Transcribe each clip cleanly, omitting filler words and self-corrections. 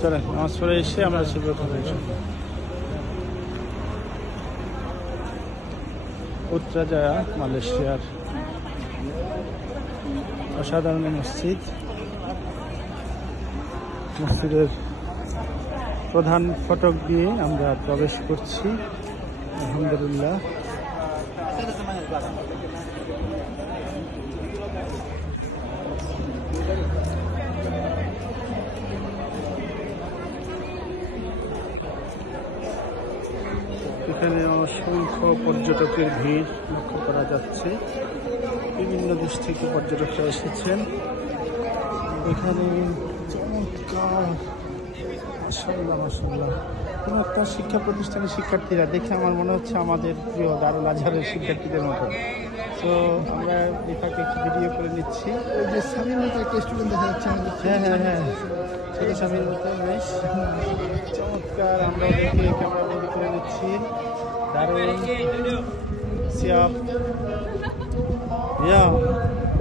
চলেন নামাজ পড়ে এসে আমরা শিবির করবো। পুত্রাজায়া মালয়েশিয়ার অসাধারণ মসজিদ। মসজিদের প্রধান ফটক দিয়ে আমরা প্রবেশ করছি। আলহামদুলিল্লাহ। এখানে অসংখ্য পর্যটকের ভিড় লক্ষ্য করা যাচ্ছে। বিভিন্ন দেশ থেকে পর্যটকরা এসেছেন এখানে। চমৎকার, মাশাআল্লাহ মাশাআল্লাহ। কোনো একটা শিক্ষা প্রতিষ্ঠানের শিক্ষার্থীরা দেখে আমার মনে হচ্ছে আমাদের প্রিয় দারুল আজহারের শিক্ষার্থীদের মতো। তো আমরা এটাকে একটু ভিডিও করে নিচ্ছি। ওই যে স্বামীর মতো একটা স্টুডেন্ট দেখা যাচ্ছে আমাদের। হ্যাঁ, ছোট স্বামীর মতো বেশ চমৎকার। আমরা ওদেরকে ক্যামেরা বন্দি করে নিচ্ছি। Darul Siyab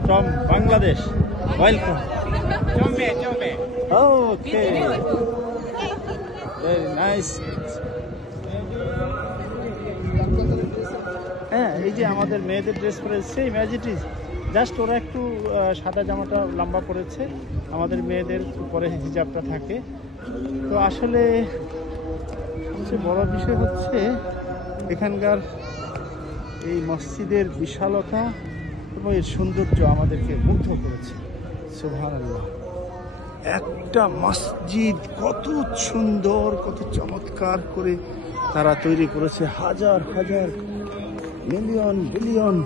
from Bangladesh, welcome. Okay, very nice. হ্যাঁ, এই যে আমাদের মেয়েদের ড্রেস পরেছে same as it is, just ওরা একটু সাদা জামাটা লম্বা পরেছে, আমাদের মেয়েদের উপরে হিজাবটা থাকে। তো আসলে সবচেয়ে বড় বিষয় হচ্ছে এখানকার এই মসজিদের বিশালতা এবং এর সৌন্দর্য আমাদেরকে মুগ্ধ করেছে। সুবহানাল্লাহ, একটা মসজিদ কত সুন্দর, কত চমৎকার করে তারা তৈরি করেছে। হাজার হাজার মিলিয়ন বিলিয়ন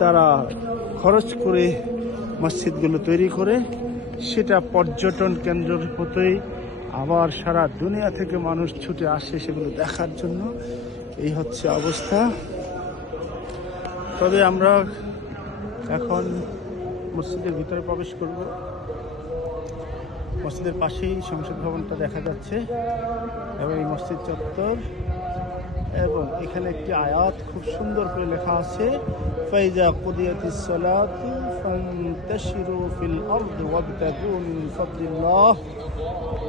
তারা খরচ করে মসজিদগুলো তৈরি করে, সেটা পর্যটন কেন্দ্রের মতোই আবার সারা দুনিয়া থেকে মানুষ ছুটে আসে সেগুলো দেখার জন্য। এই হচ্ছে অবস্থা। তবে আমরা এখন মসজিদের ভিতরে প্রবেশ করব। মসজিদের পাশেই সংসদ ভবনটা দেখা যাচ্ছে এবং এই মসজিদ চত্বর। এবং এখানে একটি আয়াত খুব সুন্দর করে লেখা আছে, ফাইজা কুদিয়াতিস সালাতু ফান্তাশিরু ফিল আরদি ওয়াবতাগু মিন ফাদলিল্লাহ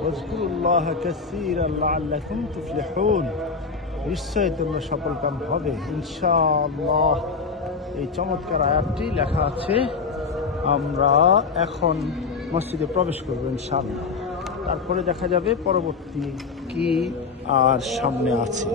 ওয়াজকুরুল্লাহা কাসীরান লাআল্লাকুম তুফলিহুন। নিশ্চয়ই তোমরা সফলকাম হবে ইনশাআল্লাহ। এই চমৎকার আয়াতটি লেখা আছে। আমরা এখন মসজিদে প্রবেশ করব ইনশাআল্লাহ। তারপরে দেখা যাবে পরবর্তী কি আর সামনে আছে।